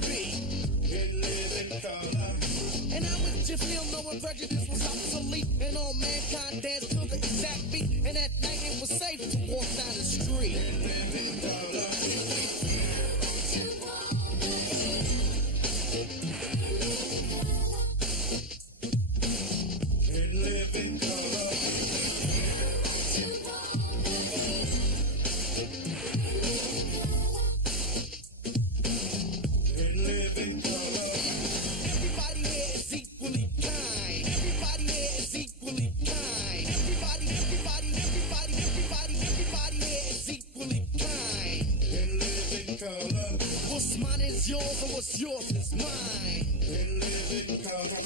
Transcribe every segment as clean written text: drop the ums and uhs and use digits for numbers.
to be. And live in color. And I was just feel knowing prejudice was obsolete. And all mankind danced to the exact beat. And at night it was safe to walk down the street. And live in color. And live in color. And live in color. Everybody here is equally kind. Everybody here is equally kind. Everybody here is equally kind. And live in color. What's mine is yours, and what's yours is mine. And live in color.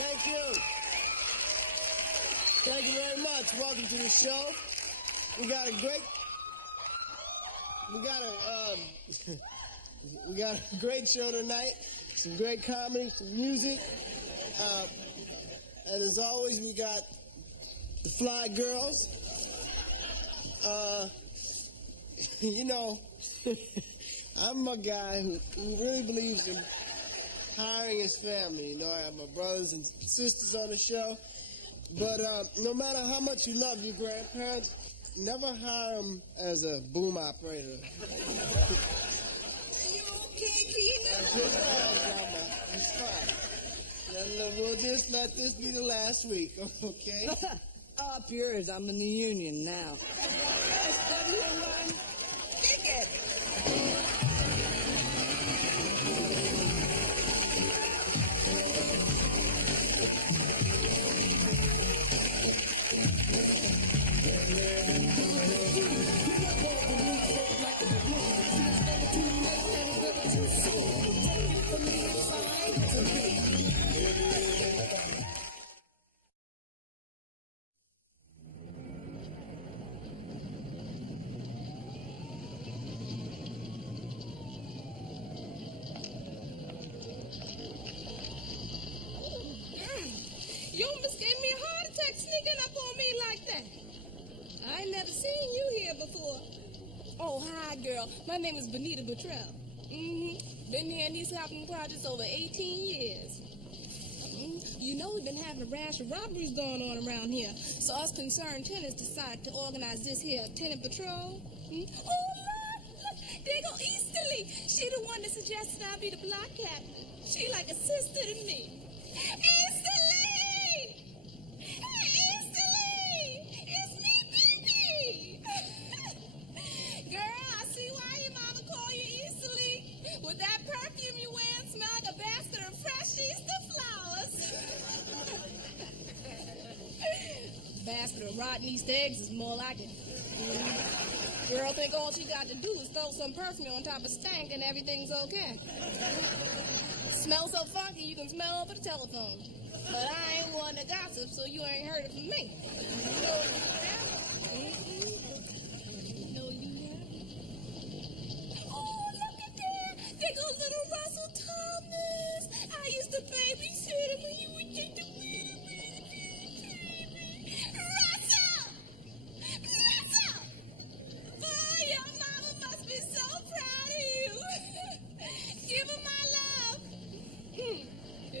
Thank you. Thank you very much. Welcome to the show. We got a great show tonight. Some great comedy, some music. And as always, we got the Fly Girls. You know, I'm a guy who really believes in hiring his family. You know, I have my brothers and sisters on the show. But no matter how much you love your grandparents, never hire them as a boom operator. You okay, Keena? It's fine. We'll just let this be the last week, okay? Up yours, I'm in the union now. S02e15, kick it! You almost gave me a heart attack sneaking up on me like that. I ain't never seen you here before. Oh, hi, girl. My name is Benita Buttrell. Been here in these housing projects over 18 years. You know we've been having a rash of robberies going on around here. So us concerned tenants decided to organize this here tenant patrol. Oh, look, there go Easterly. She the one that suggested I be the block captain. She like a sister to me. Easterly! Hey, Easterly! It's me, Pee-Pee! Girl, I see why your mama call you Easterly. With that perfume you wear and smell like a basket of fresh Easter flowers. Basket of rotten Easter eggs is more like it. Girl think all she got to do is throw some perfume on top of stank and everything's okay. Smells so funky you can smell over the telephone. But I ain't one to gossip, so you ain't heard it from me. No, you haven't. Oh, look at that! There goes little Russell Thomas. I used to babysit him when you were just a wee baby. Russell! Russell! Boy, your mama must be so proud of you. Give her my love.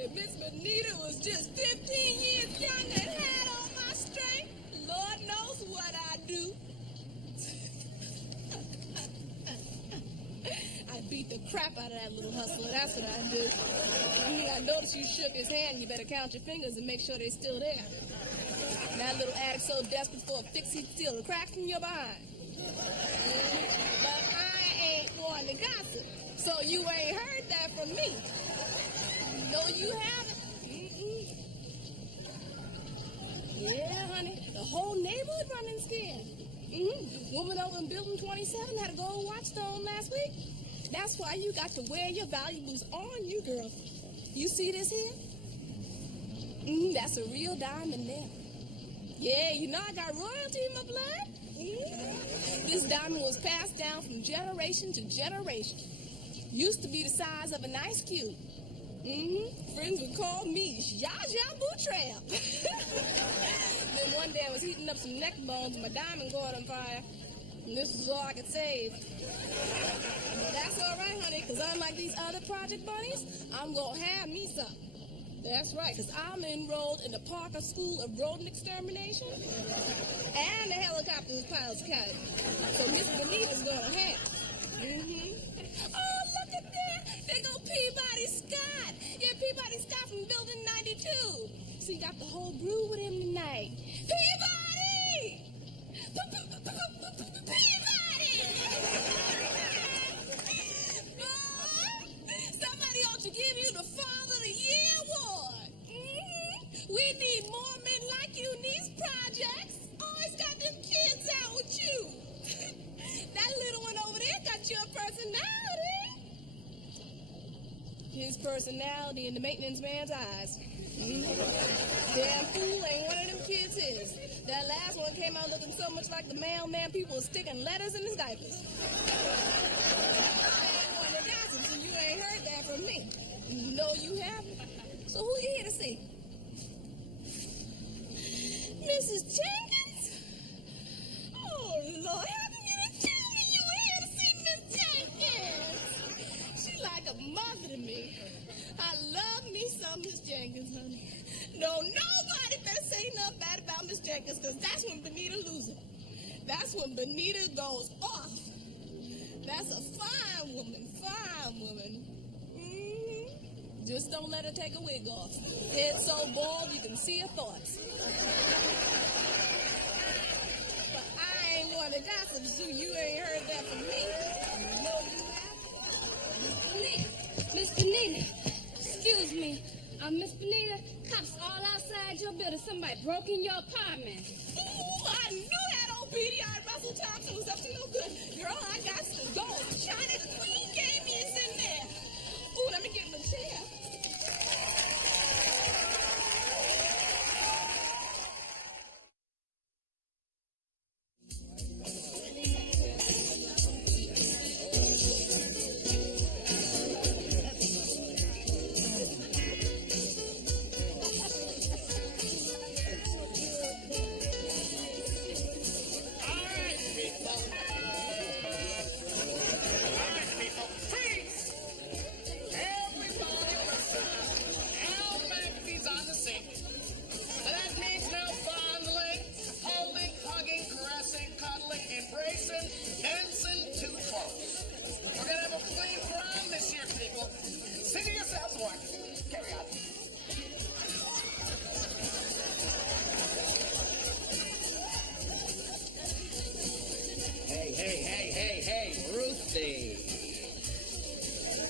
If Miss Benita was just 15 years younger and had all my strength, Lord knows what I'd do. I'd beat the crap out of that little hustler, that's what I'd do. I noticed you shook his hand, you better count your fingers and make sure they're still there. That little addict so desperate for a fix, he'd steal the cracks from your behind. But you ain't heard that from me. No, you haven't. Yeah, honey, the whole neighborhood running scared. Woman over in building 27 had a gold watch stolen last week. That's why you got to wear your valuables on you, girl. You see this here? That's a real diamond there. Yeah, you know I got royalty in my blood. This diamond was passed down from generation to generation. Used to be the size of an ice cube. Friends would call me Zsa Boutrell. Then one day I was heating up some neck bones and my diamond caught on fire. And this is all I could save. But that's all right, honey, because unlike these other project bunnies, I'm going to have me some. That's right, because I'm enrolled in the Parker School of Rodent Extermination and the Helicopters Pilots Academy. So Miss Benita's going to have. Oh, look at that. There go Peabody Scott. Yeah, Peabody Scott from Building 92. So he got the whole brew with him tonight. Peabody! Peabody! Somebody ought to give you the Father of the Year award. We need more men like you in these projects. Always got them kids out with you. That little one over there got your personality. His personality in the maintenance man's eyes. Damn fool ain't one of them kids is. That last one came out looking so much like the mailman people were sticking letters in his diapers. I ain't one to gossip, so you ain't heard that from me. No, you haven't. So who you here to see? Mrs. Jenkins? Oh, Lord, how come you didn't tell me you were here to see Miss Jenkins? She like a mother to me. I love me some Miss Jenkins, honey. No, nobody better say nothing bad about Miss Jenkins, because that's when Benita loses. That's when Benita goes off. That's a fine woman, fine woman. Just don't let her take a wig off. Head so bald you can see her thoughts. But I ain't one to gossip, so you ain't heard that from me. No, you haven't. Miss Benita, excuse me. Miss Benita, cops all outside your building. Somebody broke in your apartment. Ooh, I knew that old beady-eyed Russell Thompson was up to no good. Girl, I got to go. China the Queen gave me is in there. Ooh, let me get my chair. Hey, Ruthie.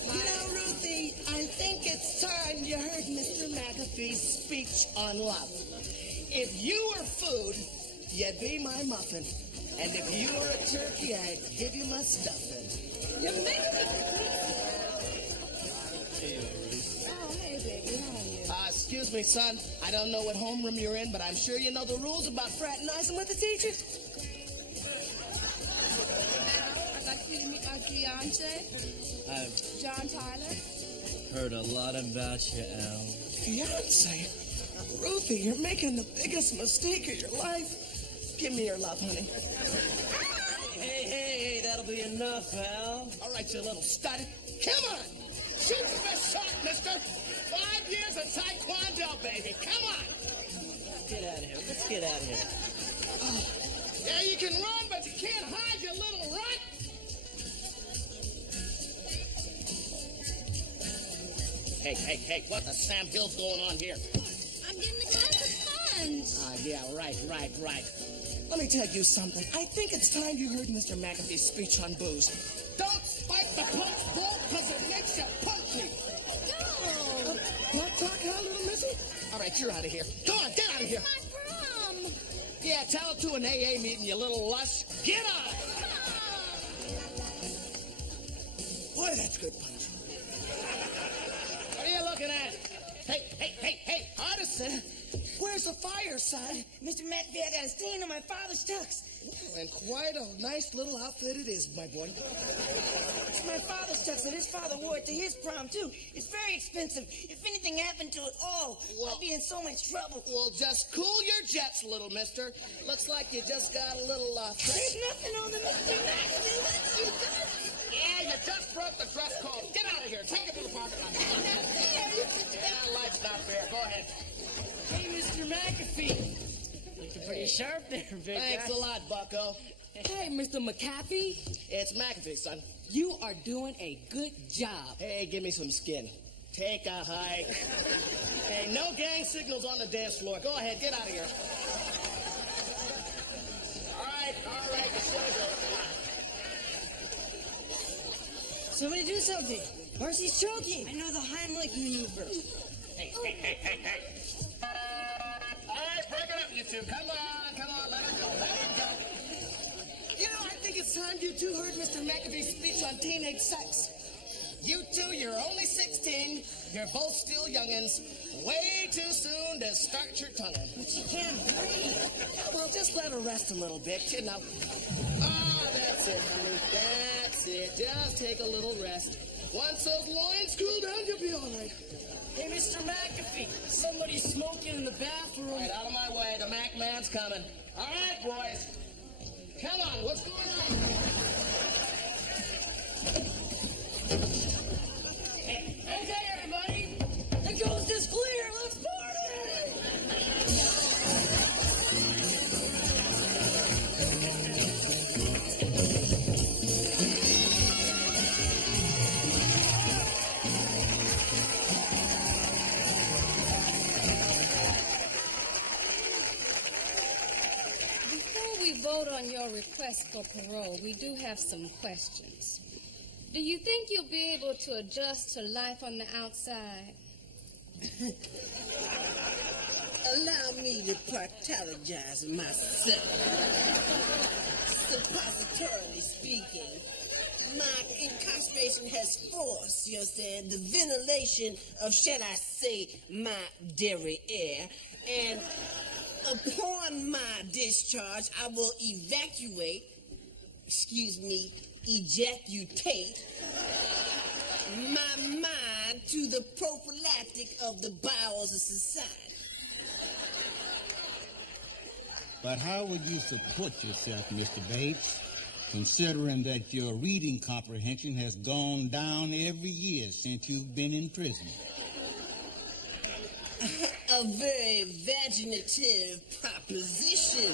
You know, Ruthie, I think it's time you heard Mr. McAfee's speech on love. If you were food, you'd be my muffin. And if you were a turkey, I'd give you my stuffing. You make me... Oh, hey, baby, how are you? Excuse me, son. I don't know what homeroom you're in, but I'm sure you know the rules about fraternizing with the teachers. I'd like for you to meet my fiance, John Tyler. Heard a lot about you, Al. Fiance? Ruthie, you're making the biggest mistake of your life. Give me your love, honey. Hey, that'll be enough, Al. All right, you little stud. Come on. Shoot the best shot, mister. 5 years of Taekwondo, baby. Come on. Get out of here. Let's get out of here. Oh, yeah, you can run, but you can't hide, you little runt. Hey, what the Sam Hill's going on here? I'm getting a glass of sponge. Yeah, right. Let me tell you something. I think it's time you heard Mr. McAfee's speech on booze. Don't spike the punk's bull, because it you're out of here. Go on, get out of here. My prom. Yeah, tell it to an AA meeting, you little lush. Get out. Boy, that's good punch. What are you looking at? Hey, Artisan, where's the fire, son? Mr. McAfee, I got a stain on my father's tux. And quite a nice little outfit it is, my boy. It's my father's tux, and his father wore it to his prom, too. It's very expensive. If anything happened to it, I'd be in so much trouble. Well, just cool your jets, little mister. Looks like you just got a little, There's nothing on the Mr. McAfee. What you done? Yeah, you just broke the dress code. Get out of here. Take it to the parking lot. Yeah, life's not fair. Go ahead. Hey, Mr. McAfee. Looking pretty sharp there, big Thanks guy. a lot, bucko. Hey, Mr. McAfee, It's McAfee, son. you are doing a good job. Hey, give me some skin. Take a hike. Hey, no gang signals on the dance floor. Go ahead, get out of here. All right, you silly girl. Somebody do something. Marcy's choking. I know the Heimlich maneuver. Hey. All right, break it up, you two. Come on, let it go. You know, I think it's time you two heard Mr. McAfee's speech on teenage sex. You two, you're only 16. You're both still youngins. Way too soon to start your tonguing. But she can't breathe. Well, just let her rest a little bit, you know. That's it, honey. That's it. Just take a little rest. Once those loins cool down, you'll be all right. Hey, Mr. McAfee. Somebody's smoking in the bathroom. All right, out of my way. The Mac man's coming. All right, boys. Come on, what's going on? Okay, everybody. The coast is clear. Let's party! Before we vote on your request for parole, we do have some questions. Do you think you'll be able to adjust to life on the outside? Allow me to partologize myself. Suppositorily speaking, my incarceration has forced, you understand, the ventilation of, shall I say, my derriere. And upon my discharge, I will ejaculate my mind to the prophylactic of the bowels of society. But how would you support yourself, Mr. Bates, considering that your reading comprehension has gone down every year since you've been in prison? A very vaginative proposition,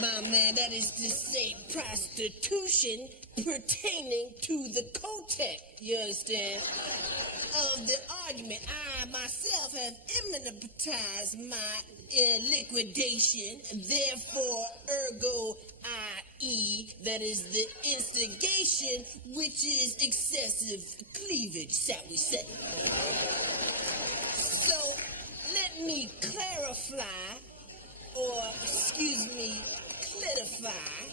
my man. That is to say, prostitution pertaining to the cotex, you understand, of the argument. I myself have imminentized my liquidation, therefore, ergo, i.e., that is the instigation, which is excessive cleavage, shall we say. So, let me clarify, or, clarify.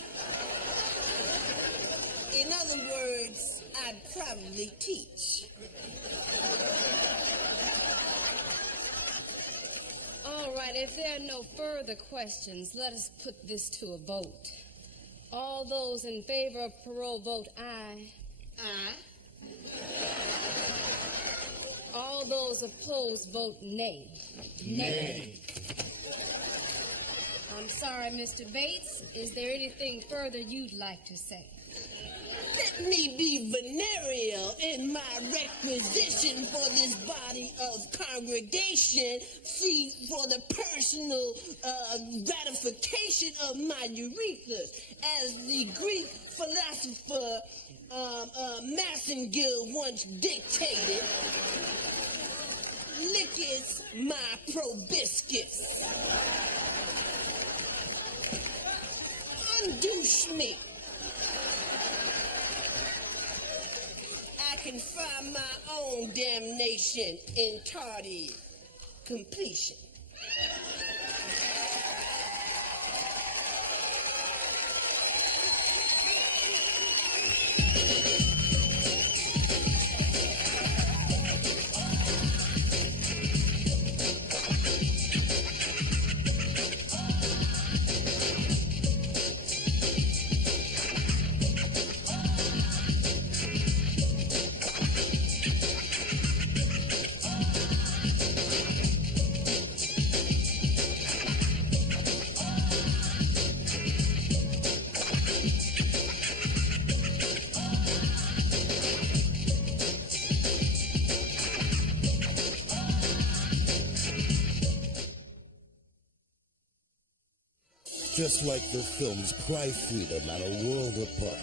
In other words, I'd probably teach. All right, if there are no further questions, let us put this to a vote. All those in favor of parole vote aye. Aye. All those opposed vote nay. Nay. I'm sorry, Mr. Bates. Is there anything further you'd like to say? Let me be venereal in my requisition for this body of congregation, see, for the personal gratification of my urethras. As the Greek philosopher Massengill once dictated, lickus my probiscus. Undouche me. I can find my own damnation in tardy. completion. Just like the films Cry Freedom and A World Apart,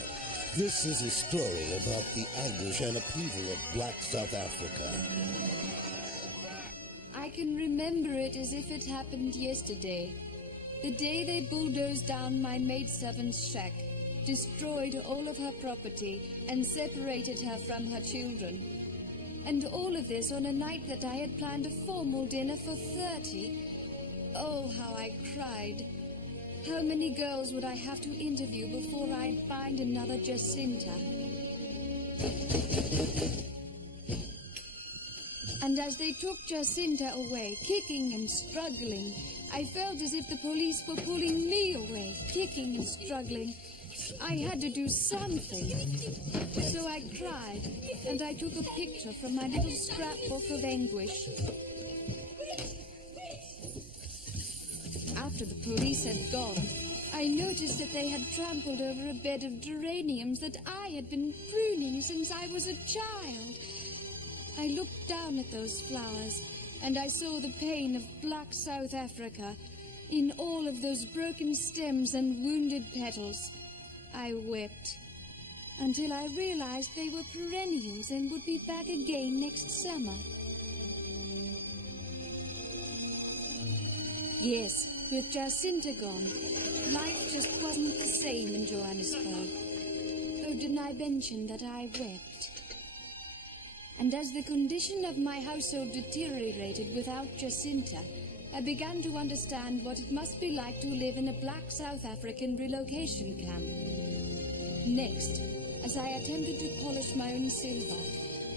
this is a story about the anguish and upheaval of black South Africa. I can remember it as if it happened yesterday. The day they bulldozed down my maidservant's shack, destroyed all of her property, and separated her from her children. And all of this on a night that I had planned a formal dinner for 30. Oh, how I cried. How many girls would I have to interview before I'd find another Jacinta? And as they took Jacinta away, kicking and struggling, I felt as if the police were pulling me away, kicking and struggling. I had to do something. So I cried, and I took a picture from my little scrapbook of anguish. After the police had gone, I noticed that they had trampled over a bed of geraniums that I had been pruning since I was a child. I looked down at those flowers, and I saw the pain of black South Africa in all of those broken stems and wounded petals. I wept until I realized they were perennials and would be back again next summer. Yes, with Jacinta gone, life just wasn't the same in Johannesburg. Oh, didn't I mention that I wept? And as the condition of my household deteriorated without Jacinta, I began to understand what it must be like to live in a black South African relocation camp. Next, as I attempted to polish my own silver,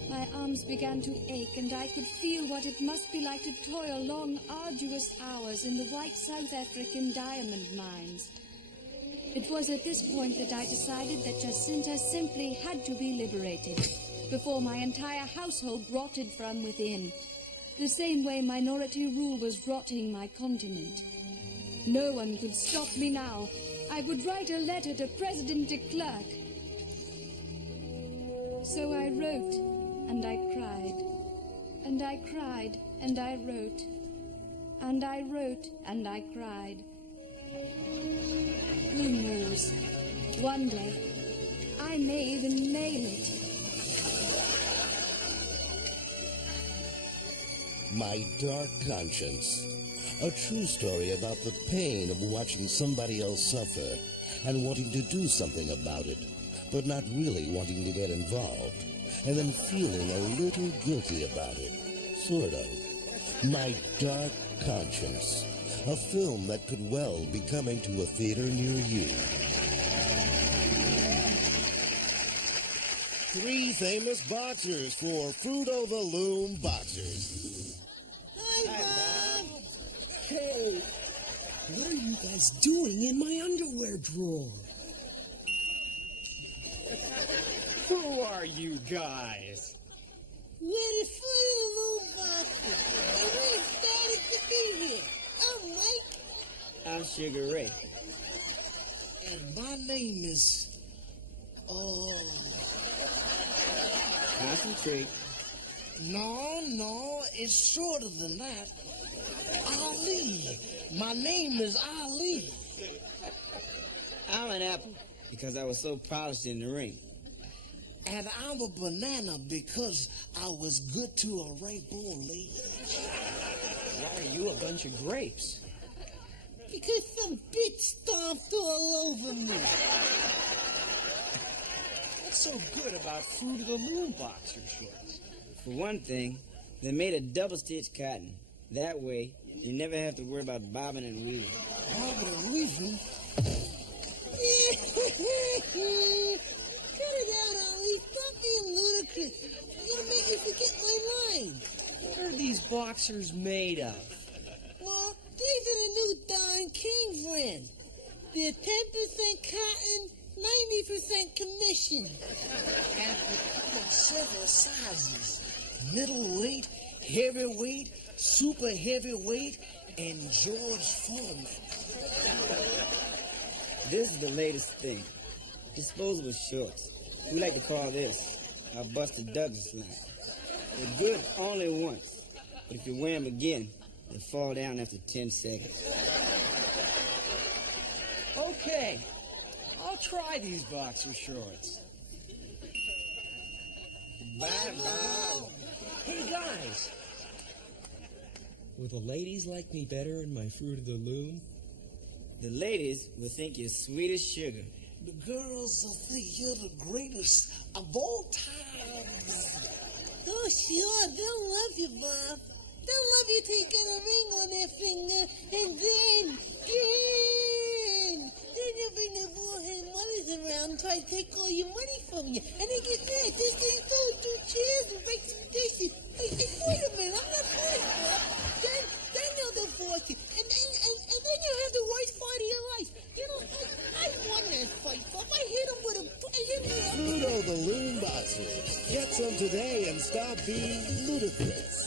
my arms began to ache, and I could feel what it must be like to toil long, arduous hours in the white South African diamond mines. It was at this point that I decided that Jacinta simply had to be liberated before my entire household rotted from within, the same way minority rule was rotting my continent. No one could stop me now. I would write a letter to President de Klerk. So I wrote, and I cried, and I cried, and I wrote, and I wrote, and I cried. Who knows? One day, I may even mail it. My Dark Conscience. A true story about the pain of watching somebody else suffer and wanting to do something about it, but not really wanting to get involved, and then feeling a little guilty about it. Sort of. My Dark Conscience. A film that could well be coming to a theater near you. 3 famous boxers for Fruito the Loom Boxers. Hi, Bob. Hey, what are you guys doing in my underwear drawer? Who are you guys? We're the Fruity Loom Boxers, and we're excited to be here. I'm Mike. I'm Sugar Ray. And my name is... Concentrate. No, it's shorter than that. Ali. My name is Ali. I'm an apple because I was so polished in the ring. And I'm a banana because I was good to a rainbow lady. Why are you a bunch of grapes? Because some bitch stomped all over me. What's so good about Fruit of the Loom boxer shorts? For one thing, they're made of double-stitch cotton. That way, you never have to worry about bobbing and weaving. Bobbing and weaving? Cut it out, Ollie. Stop being ludicrous. You're gonna make me forget my line. What are these boxers made of? Well, these are the new Don King brand. They're 10% cotton, 90% commission. And they come in several sizes. Middleweight, heavyweight, super heavyweight, and George Foreman. This is the latest thing. Disposable shorts. We like to call this our Buster Douglas line. They're good only once, but if you wear them again, they'll fall down after 10 seconds. Okay, I'll try these boxer shorts. Bye-bye. Hey, guys. Will the ladies like me better in my Fruit of the Loom? The ladies will think you're sweet as sugar. The girls will think you're the greatest of all time. Oh, sure, they'll love you, Bob. They'll love you till you get a ring on their finger, and then they'll bring their bullhead mothers around and try to take all your money from you. And they get mad. This thing do chairs and break some dishes. Hey, wait a minute, I'm not finished, Bob. Then they'll divorce you. And then you'll have the worst fight of your life. You know, I won that fight, Bob. I hit him with a... Fruit of the Loom boxers. Get some today and stop being ludicrous.